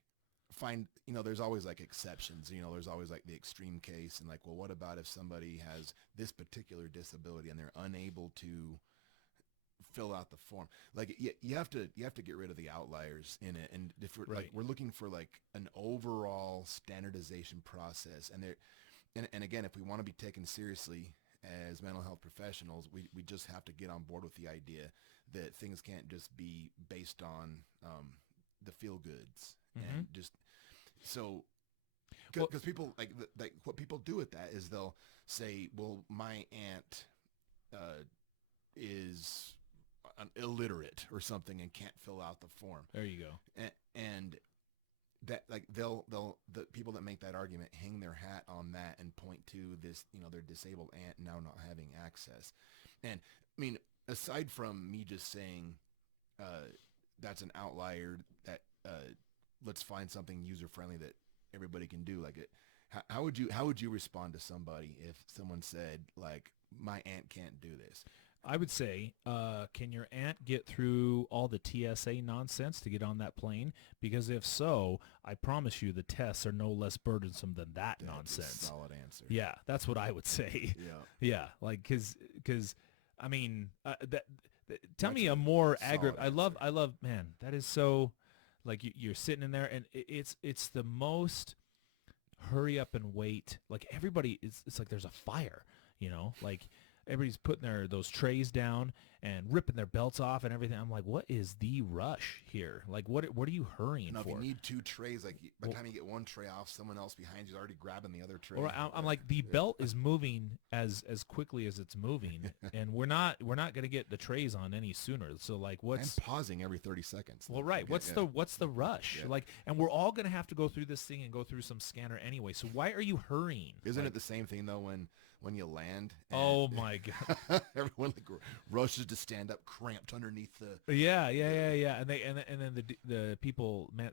find, there's always like exceptions, there's always like the extreme case and like, well, what about if somebody has this particular disability and they're unable to fill out the form? Like you have to get rid of the outliers in it. And if we're looking for like an overall standardization process, and again, if we want to be taken seriously as mental health professionals, we just have to get on board with the idea that things can't just be based on the feel goods. And just so, because people like what people do with that is they'll say, well, my aunt is illiterate or something and can't fill out the form. There you go. And that, like, the people that make that argument hang their hat on that and point to this, their disabled aunt now not having access. And I mean, aside from me just saying that's an outlier, that let's find something user-friendly that everybody can do. Like, how would you respond to somebody if someone said, like, my aunt can't do this? I would say, can your aunt get through all the TSA nonsense to get on that plane? Because if so, I promise you the tests are no less burdensome than that nonsense. A solid answer. Yeah, that's what I would say. Yeah. Yeah, like, because I mean, tell me a more aggravating. I love, man, that is so, like, you're sitting in there and it's the most hurry up and wait. Like, everybody it's like there's a fire, like everybody's putting those trays down and ripping their belts off and everything. I'm like, what is the rush here? Like, what are you hurrying for? If you need two trays, like by the time you get one tray off, someone else behind you is already grabbing the other tray. Or I'm like, the belt is moving as quickly as it's moving, and we're not going to get the trays on any sooner. So, like, what's and pausing every 30 seconds? Well, right. What's the rush? Yeah. Like, and we're all going to have to go through this thing and go through some scanner anyway. So why are you hurrying? Isn't it the same thing though when you land. Oh my God. Everyone like rushes to stand up, cramped underneath the. Yeah. And then the people, man,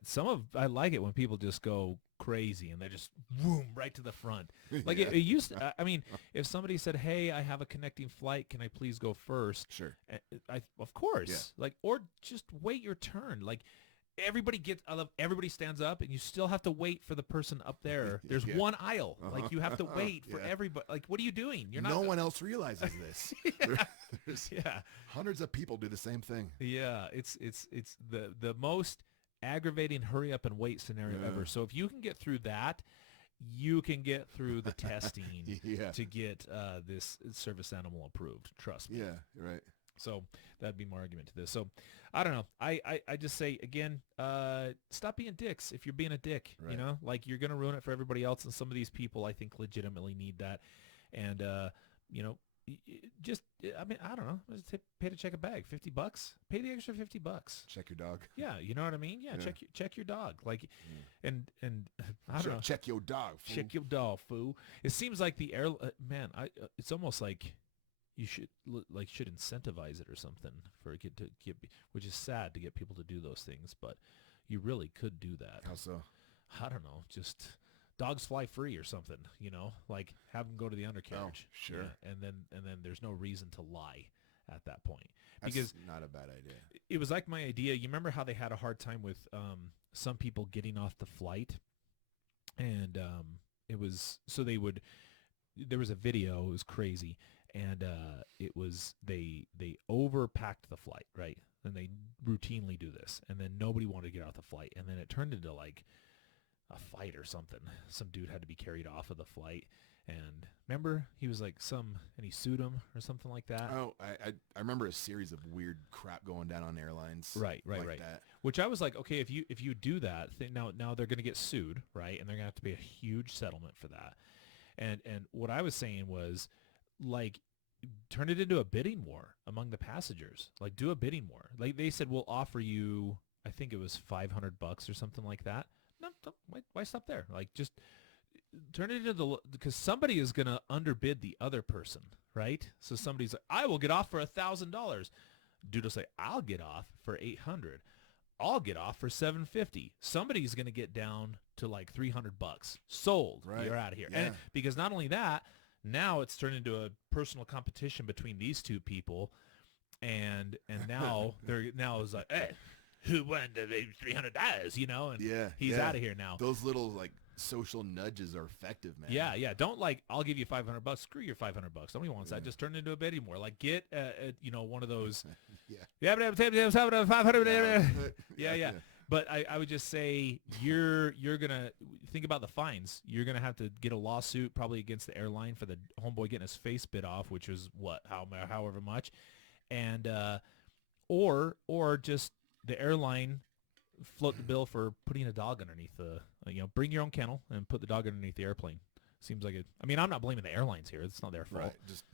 I like it when people just go crazy and they just boom right to the front. Like Yeah. it used to, I mean, if somebody said, "Hey, I have a connecting flight, can I please go first?" Sure. Of course. Yeah. Like, or just wait your turn. Like everybody stands up and you still have to wait for the person up there. There's Yeah. one aisle. Like you have to wait for Yeah. everybody. Like, what are you doing? You're No not. one else realizes this. There's Yeah. hundreds of people do the same thing. Yeah. It's the most aggravating hurry up and wait scenario Yeah. ever. So if you can get through that, you can get through the testing Yeah. to get this service animal approved. Trust me. Yeah. Right. So that'd be my argument to this. So I don't know. I just say, again, stop being dicks if you're being a dick. Right. You know, like you're going to ruin it for everybody else. And some of these people, I think, legitimately need that. And, you know, just, I mean, I don't know. Just pay to check a bag, $50. Pay the extra $50. Check your dog. Yeah, you know what I mean? Yeah, Yeah. check your dog. Like, and I don't know. Check your dog. Fool. Check your dog, fool. It seems like the air, man. It's almost like you should incentivize it or something for it to get, which is sad to get people to do those things, but you really could do that. How so? I don't know, just dogs fly free or something, you know, like have them go to the undercarriage. Oh, sure. Yeah, and then there's no reason to lie at that point. That's Because not a bad idea. it was like my idea. You remember how they had a hard time with some people getting off the flight, and it was so they would. There was a video. It was crazy, and it was they overpacked the flight, right? And they routinely do this, and then nobody wanted to get off the flight, and then it turned into like a fight or something. Some dude had to be carried off of the flight. And remember, he was like and he sued him or something like that. Oh, I remember a series of weird crap going down on airlines. Right. That. Which I was like, okay, if you do that, now they're going to get sued, right? And they're going to have to pay a huge settlement for that. And what I was saying was, like, turn it into a bidding war among the passengers. Like, do a bidding war. Like they said, we'll offer you, I think it was $500 or something like that. No, why stop there? Like, just turn it into because somebody is going to underbid the other person, right? So somebody's like, I will get off for $1,000. Dude will say, I'll get off for $800. I'll get off for $750. Somebody's going to get down to like $300. Sold. Right. You're out of here. Yeah. And because not only that, now it's turned into a personal competition between these two people, and now it's like, hey, who won the $300? You know, and he's out of here now. Those little like social nudges are effective, man. Yeah. Don't like, I'll give you $500. Screw your $500. Nobody wants that. Just turn it into a bidding war. Like get, one of those. Yeah. 500. Yeah. But I would just say you're gonna think about the fines. You're gonna have to get a lawsuit probably against the airline for the homeboy getting his face bit off, which was however much, and or just the airline float the bill for putting a dog underneath the bring your own kennel and put the dog underneath the airplane. Seems like it. I mean, I'm not blaming the airlines here. It's not their fault. Right. Just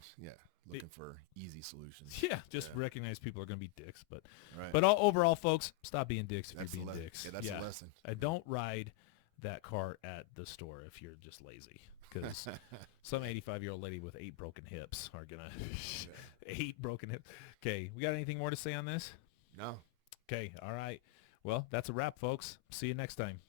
looking for easy solutions. Yeah, just recognize people are going to be dicks. Right. But overall, folks, stop being dicks if That's you're being dicks. Yeah, that's a lesson. And don't ride that car at the store if you're just lazy. Because some 85-year-old lady with 8 broken hips are going to... 8 broken hips. Okay, we got anything more to say on this? No. Okay, all right. Well, that's a wrap, folks. See you next time.